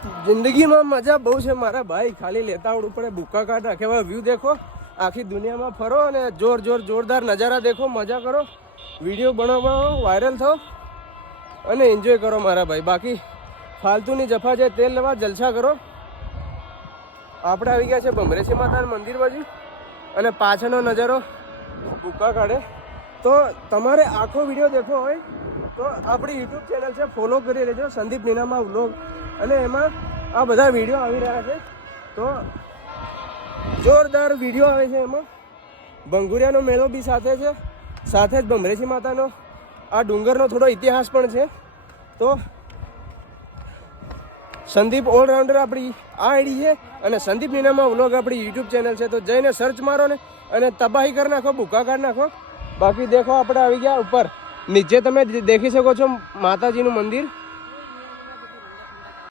જિંદગીમાં મજા બહુ છે મારા ભાઈ, ખાલી લેતા આવડવું પડે, ભૂકા કાઢ રાખે. હવે વ્યૂ દેખો, આખી દુનિયામાં ફરો અને જોરદાર નજારા દેખો, મજા કરો, વિડીયો બનાવો, વાયરલ થો અને એન્જોય કરો મારા ભાઈ. બાકી ફાલતુની જફા છે તેલ લેવા, જલસા કરો. આપણે આવી ગયા છે ભમરેશી માતાના મંદિર બાજુ અને પાછળનો નજારો ભૂકા કાઢે. તો તમારે આખો વિડીયો દેખવો હોય તો આપણી યુટ્યુબ ચેનલ છે, ફોલો કરી લેજો, સંદીપ નીનામા વ્લોગ. અને એમાં આ બધા વિડીયો આવી રહ્યા છે. તો જોરદાર વિડીયો આવે છે. એમાં ભંગુરિયાનો મેળો બી સાથે છે, સાથે જ ભમરેશી માતાનો આ ડુંગરનો થોડો ઇતિહાસ પણ છે. તો સંદીપ ઓલરાઉન્ડર આપણી આ આઈડી છે અને સંદીપ નીનામા વ્લોગ આપણી યુટ્યુબ ચેનલ છે. તો જઈને સર્ચ મારો ને અને તબાહી કરી નાખો, ભૂકા કાઢી નાખો. બાકી દેખો આપણે આવી ગયા ઉપર, નીચે તમે દેખી શકો છો માતાજીનું મંદિર.